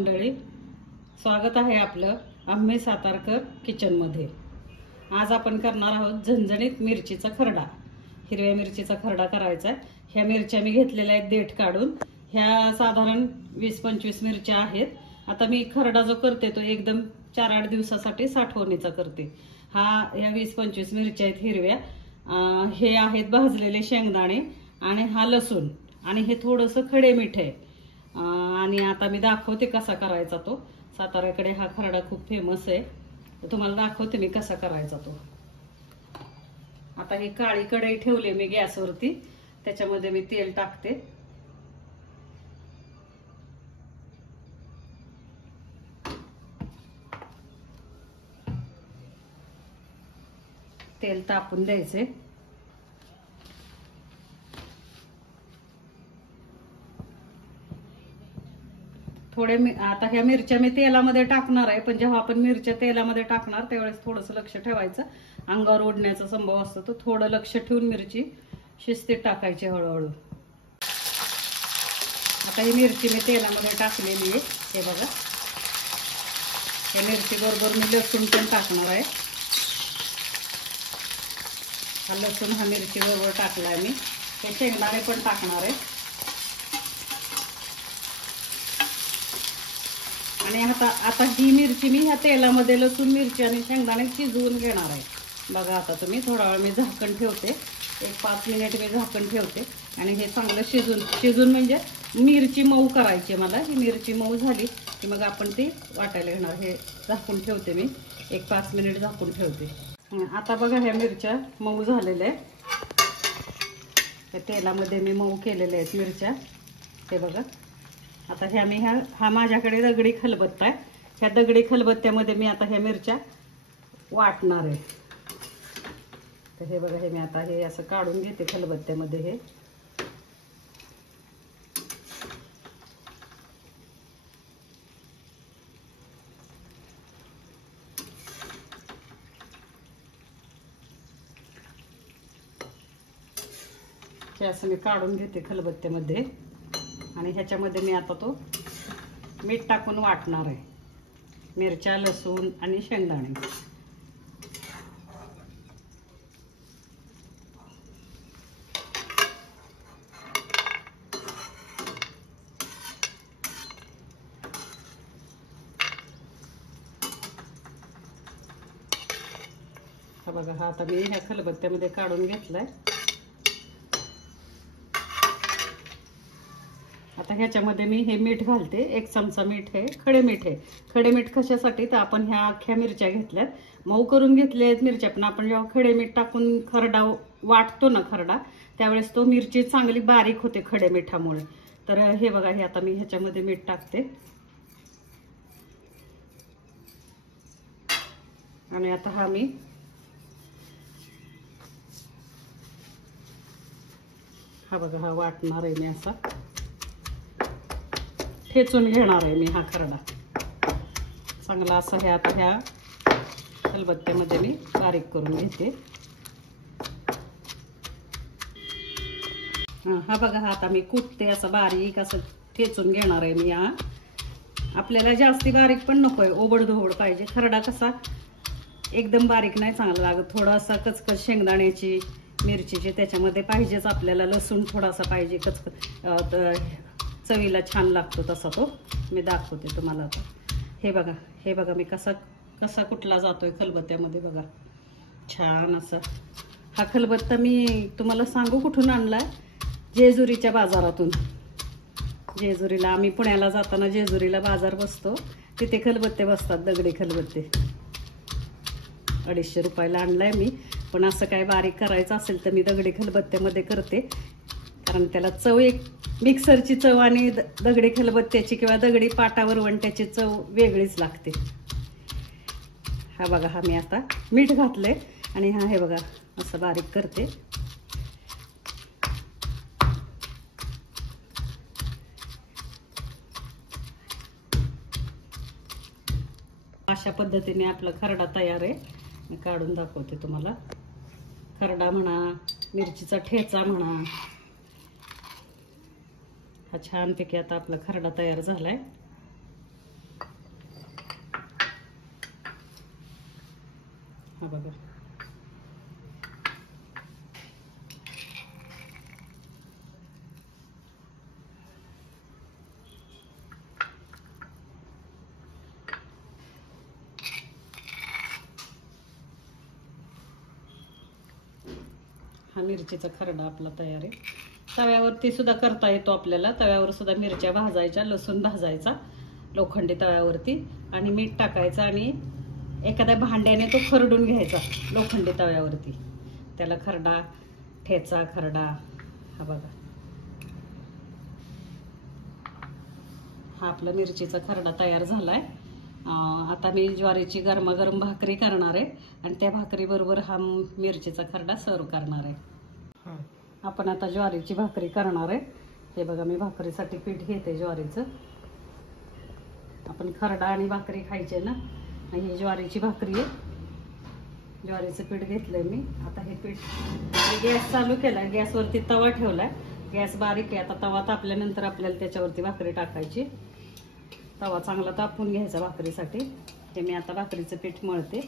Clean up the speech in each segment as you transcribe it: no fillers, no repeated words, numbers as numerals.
मंडळी, स्वागत आहे आपलं आम्ही सातारकर किचनमध्ये। आज आपण करणार आहोत झणझणीत मिरचीचा खरडा। हिरव्या मिरचीचा खरडा करायचा आहे। ह्या मिरच्या मी घेतलेल्या आहेत देठ काढून। ह्या साधारण 20-25 मिरच्या आहेत। आता मी खरडा जो करते तो एकदम 4-8 दिवसासाठी साठवणीचा करते। ह्या 20-25 मिरच्या आहेत हिरव्या। हे आहेत भाजलेले शेंगदाणे आणि हा लसूण आणि हे थोडंसं खडे मीठ आहे। आणि आता मी दाखवते कसा करायचा तो। साताऱ्याकडे हा खरडा खूप फेमस आहे, तर तुम्हाला दाखवते मी कसा करायचा तो। आता ही काळी कढई ठेवली मी गॅसवरती, त्याच्यामध्ये मी तेल टाकते। तेल तापून द्यायचे। आता ह्या मिरच्या मी तेलामध्ये टाकणार आहे, पण जेव्हा आपण मिरच्या तेलामध्ये टाकणार त्यावेळेस थोडंसं लक्ष ठेवायचं। अंगावर ओढण्याचा संभव असतो, तो थोडं लक्ष ठेवून मिरची शिस्तीत टाकायची हळूहळू। आता ही मिरची मी तेलामध्ये टाकलेली आहे, हे बघा। या मिरची बरोबर मी लसूण पण टाकणार आहे। हा लसूण हा मिरची बरोबर टाकलाय मी। हे शेंगदाणे पण टाकणार आहे। आणि आता ही मिरची मी ह्या तेलामध्ये लसूण मिरची आणि शेंगदाणे शिजवून घेणार आहे। बघा आता तुम्ही थोडा वेळ मी झाकण ठेवते, एक 5 मिनिट मी झाकण ठेवते आणि हे चांगलं शिजून म्हणजे मिरची मऊ करायची मला। ही मिरची मऊ झाली की मग आपण ती वाटायला घेणार। हे झाकून ठेवते मी, एक 5 मिनिट झाकून ठेवते। आता बघा ह्या मिरच्या मऊ झालेल्या आहेत। त्या तेलामध्ये मी मऊ केलेल्या आहेत मिरच्या, हे बघा। आता हा माझ्याकडे दगडी खलबत्ता आहे। ह्या दगडी खलबत्त्यामध्ये मी आता ह्या मिरच्या वाटणार आहे। तर हे बघा, हे मी आता हे असं काढून घेते खलबत्त्यामध्ये। हे असं मी काढून घेते खलबत्त्यामध्ये आणि ह्याच्यामध्ये मी आता तो मीठ टाकून वाटणार आहे। मिरच्या, लसूण आणि शेंगदाणे। बघा, हा आता मी ह्या खलबत्त्यामध्ये काढून घेतलाय। आता ह्याच्यामध्ये मी हे मीठ घालते, 1 चमचा मीठ आहे, खडे मीठ आहे। खडे मीठ कशासाठी, तर आपण ह्या अख्ख्या मिरच्या घेतल्यात, मऊ करून घेतल्या आहेत मिरच्या, पण आपण जेव्हा खडे मीठ टाकून खरडा वाटतो ना खरडा, त्यावेळेस तो मिरची चांगली बारीक होते खडे मिठामुळे। तर हे बघा, हे आता मी ह्याच्यामध्ये मीठ टाकते आणि आता हा बघा, हा वाटणार आहे मी, असा ठेचून घेणार आहे मी हा खरडा चांगला असा। हे आता ह्या खलबत्त्यामध्ये मी बारीक करून घेते। हा बघा, हा आता मी कुटते, असं बारीक असं ठेचून घेणार आहे मी। आपल्याला जास्ती बारीक पण नकोय, ओबडधोबड पाहिजे खरडा। कसा एकदम बारीक नाही चांगला लागत, थोडासा कचकच शेंगदाण्याची, मिरचीची त्याच्यामध्ये पाहिजेच आपल्याला। लसूण थोडासा पाहिजे, कचकच चवीला छान लागतो तसा तो। मी दाखवते तुम्हाला आता। हे बघा मी कसा कुटला जातोय खलबत्त्यामध्ये, बघा छान असा। हा खलबत्ता मी तुम्हाला सांगू कुठून आणलाय, जेजुरीच्या बाजारातून। जेजुरीला आम्ही पुण्याला जाताना जेजुरीला बाजार बसतो, तिथे खलबत्ते बसतात, दगडी खलबत्ते। 250 रुपयाला आणलाय मी। पण असं काय बारीक करायचं असेल तर मी दगडी खलबत्त्यामध्ये करते, कारण त्याला चव, एक मिक्सरची चव आणि दगडी खलबत्त्याची किंवा दगडी पाटावर वंट्याची चव वेगळीच लागते। हा बघा, हा मी आता मीठ घातलंय आणि हे बघा असं बारीक करते। अशा पद्धतीने आपला खरडा तयार आहे। मी काढून दाखवते तुम्हाला। खरडा म्हणा, मिरचीचा ठेचा म्हणा, हा छानपैकी आता आपला खरडा तयार झालाय। हा बघा. हा मिरचीचा खरडा आपला तयार आहे. तव्यावरती सुद्धा करता येतो आपल्याला. तव्यावर सुद्धा मिरच्या भाजायच्या, लसूण भाजायचा लोखंडी तव्यावरती आणि मीठ टाकायचं आणि एखाद्या भांड्याने तो खरडून घ्यायचा लोखंडी तव्यावरती. त्याला खरडा, ठेचा खरडा. हा बघा, हा आपला मिरचीचा खरडा तयार झालाय. आता मी ज्वारीची गरमागरम भाकरी करणार आहे आणि त्या भाकरीबरोबर हा मिरचीचा खरडा सर्व करणार आहे. आपण आता ज्वारीची भाकरी करणार आहे. हे बघा, मी भाकरीसाठी पीठ घेते ज्वारीचं. आपण खरडा आणि भाकरी खायचे ना, आणि ही ज्वारीची भाकरी आहे. ज्वारीचं पीठ घेतलंय मी. आता हे पीठ, गॅस चालू केलाय, गॅसवरती तवा ठेवलाय. गॅस बारीक आहे. आता तवा तापल्यानंतर आपल्याला त्याच्यावरती भाकरी टाकायची. तवा चांगला तापून घ्यायचा भाकरीसाठी. ते मी आता भाकरीचं पीठ मळते.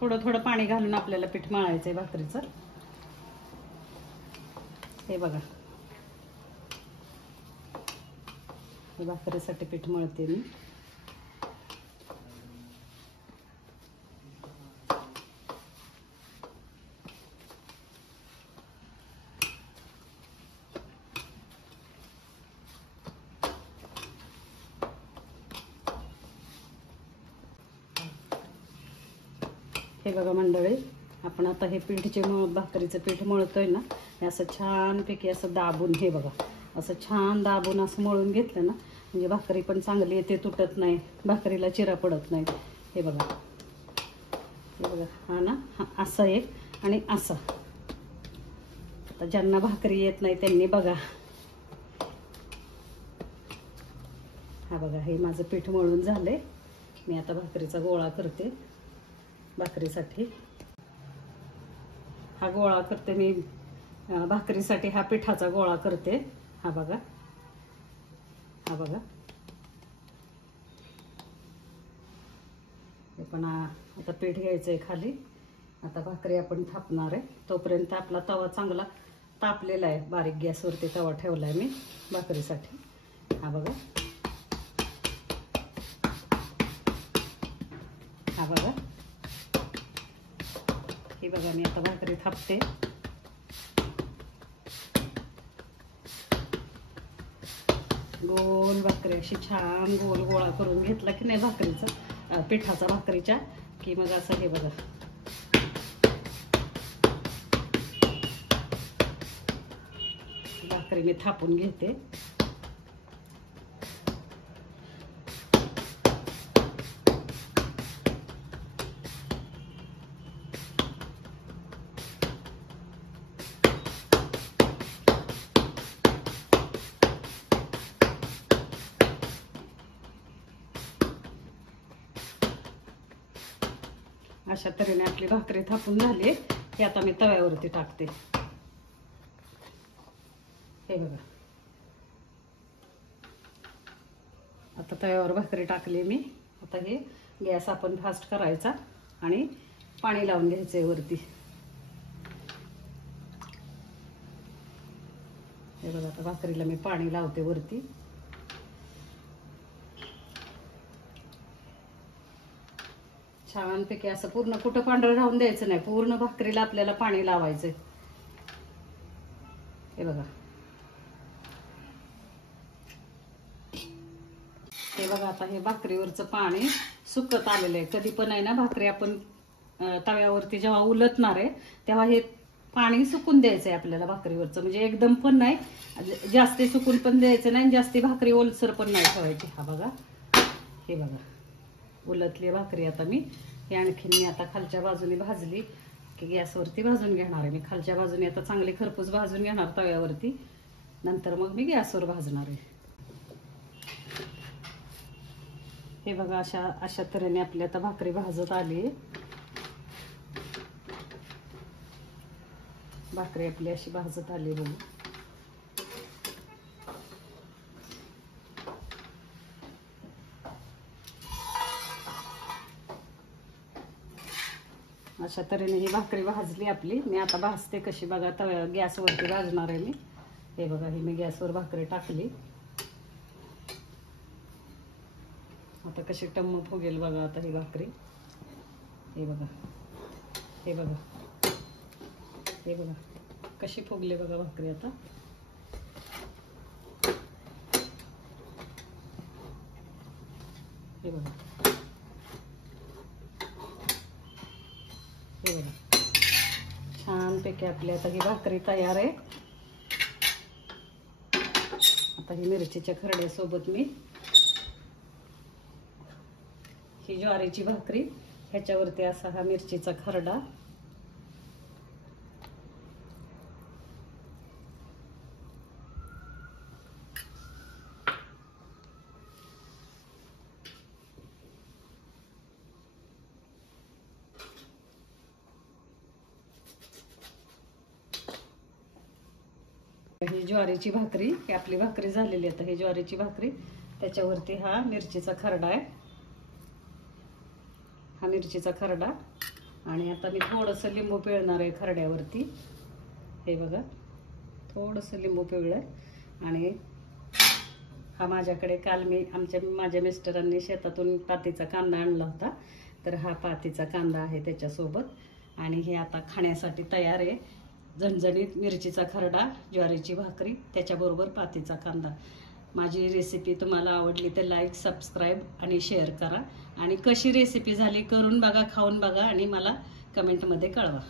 थोडं थोडं पाणी घालून आपल्याला पीठ मळायचंय भाकरीचं. हे बघा, हे भाकरीसाठी पीठ मळते मी. हे बघा मंडळी, आपण आता हे पीठचे भाकरीचं पीठ मळतोय ना, हे असं छानपैकी असं दाबून, हे बघा असं छान दाबून असं मळून घेतलं ना, म्हणजे भाकरी पण चांगली येते, तुटत नाही, भाकरीला चिरा पडत नाही. हे बघा, हे बघा, हा ना, हा असा एक आणि असा. आता ज्यांना भाकरी येत नाही त्यांनी बघा. हा बघा, हे माझं पीठ मळून झालंय. मी आता भाकरीचा गोळा करते. भाकरीसाठी हा गोळा करते मी. भाकरीसाठी हा पिठाचा गोळा करते. हा बघा, हा बघा, हे पण आता पीठ घ्यायचंय खाली. आता भाकरी आपण थापणार आहे. तोपर्यंत आपला तवा चांगला तापलेला आहे. बारीक गॅसवरती तवा ठेवलाय मी भाकरीसाठी. हा बघा, हा बघा, हे बघा, मी आता भाकरी थापते. गोल भाकरी अशी छान गोल गोळा करून घेतला की नाही भाकरीचा, पिठाचा भाकरीच्या, की मग असं हे बघा, भाकरी मी थापून घेते. अशा तऱ्हेने आपली भाकरी थापून झाली. हे आता मी तव्यावरती टाकते. हे बघा, आता तव्यावर भाकरी टाकली मी. आता हे गॅस आपण फास्ट करायचा आणि पाणी लावून घ्यायचंय वरती. हे बघा, आता भाकरीला मी पाणी लावते वरती. छानपैकी असं पूर्ण कुठं पांढरं राहून द्यायचं नाही. पूर्ण भाकरीला आपल्याला पाणी लावायचंय. हे बघा, हे बघा, आता हे भाकरीवरचं पाणी सुकत आलेलं आहे. कधी पण आहे ना, भाकरी आपण तव्यावरती जेव्हा उलटणार आहे तेव्हा हे पाणी सुकून द्यायचंय आपल्याला भाकरीवरचं. म्हणजे एकदम पण नाही, जास्ती सुकून पण द्यायचं नाही, जास्ती भाकरी ओलसर पण नाही ठेवायची. हा बघा, हे बघा, उलटली भाकरी. आता मी हे आणखीन मी आता खालच्या बाजूने भाजली की गॅसवरती भाजून घेणार आहे. मी खालच्या बाजूने आता चांगली खरपूस भाजून घेणार तव्यावरती, नंतर मग मी गॅसवर भाजणार आहे. हे बघा, अशा तऱ्हेने आपली आता भाकरी भाजत आली. भाकरी आपली अशी भाजत आली बघू. अशा तऱ्हेने ही भाकरी भाजली आपली. मी आता भाजते कशी बघा, गॅसवरती भाजणार आहे मी. हे बघा, ही मी गॅसवर भाकरी टाकली. आता कशी टम्म फुगेल बघा आता ही भाकरी. हे बघा, हे बघा, हे बघा कशी फुगली बघा भाकरी आता. हे बघा, हे बघा छानपैकी आपली आता ही भाकरी तयार आहे. आता ही मिरचीच्या खरड्यासोबत मी ही ज्वारीची भाकरी, ह्याच्यावरती असा हा मिरचीचा खरडा. ही ज्वारीची भाकरी, ही आपली भाकरी झालेली आहे. ही ज्वारीची भाकरी, त्याच्यावरती हा मिरचीचा खरडा आहे. हा मिरचीचा खरडा. आणि आता मी थोडंसं लिंबू पिळणार आहे खरड्यावरती. हे बघा, थोडंसं लिंबू पिळलं. आणि हा माझ्याकडे काल माझ्या मिस्टरांनी शेतातून पातीचा कांदा आणला होता, तर हा पातीचा कांदा आहे त्याच्यासोबत. आणि हे आता खाण्यासाठी तयार आहे. झणझणीत मिरचीचा खरडा, ज्वारीची भाकरी, त्याच्याबरोबर पातीचा कांदा. माझी रेसिपी तुम्हाला आवडली तर लाईक, सबस्क्राईब आणि शेअर करा. आणि कशी रेसिपी झाली करून बघा, खाऊन बघा आणि मला कमेंटमध्ये कळवा.